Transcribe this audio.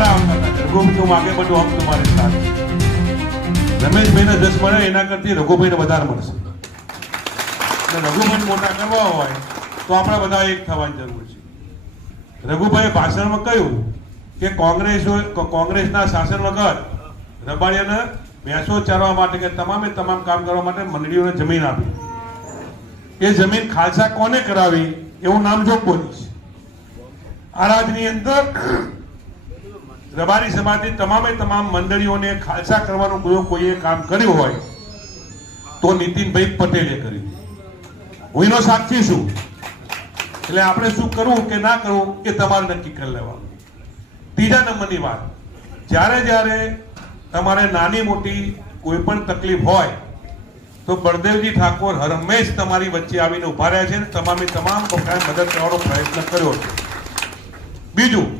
नारा रघुभाई तुम आगे बढ़ो हम तुम्हारे साथ रमेशभाई ने 10 મળે એના કરતી રઘુભાઈ ને વધારે મળશે રઘુભાઈ મોટા કરવા હોય તો આપણે બધા એક થવાની જરૂર છે રઘુભાઈ ભાષણમાં કહ્યું કે કોંગ્રેસના શાસન વગર રબારિયાને ભેંસો ચારવા માટે કે તમામ કામ કરવા માટે મંડળીઓને જમીન આપી એ જમીન ખાલસા કોને કરાવી એવું નામ જો બોલીશ આ રાજની અંદર રબારી સમાજની તમામ મંડળીઓને ખાલસા કરવાનું કોઈએ કામ કર્યું હોય તો નીતિનભાઈ પટેલે કર્યું હું એનો સાક્ષી છું એટલે આપણે શું કરવું કે ના કરવું એ તમારે નક્કી કરી લેવાનું ત્રીજા નંબરની વાત જ્યારે તમારે નાની મોટી કોઈ પણ તકલીફ હોય તો બળદેવજી ઠાકોર હંમેશ તમારી વચ્ચે આવીને ઉભા રહ્યા છે અને તમામ મદદ કરવાનો પ્રયત્ન કર્યો છે બીજું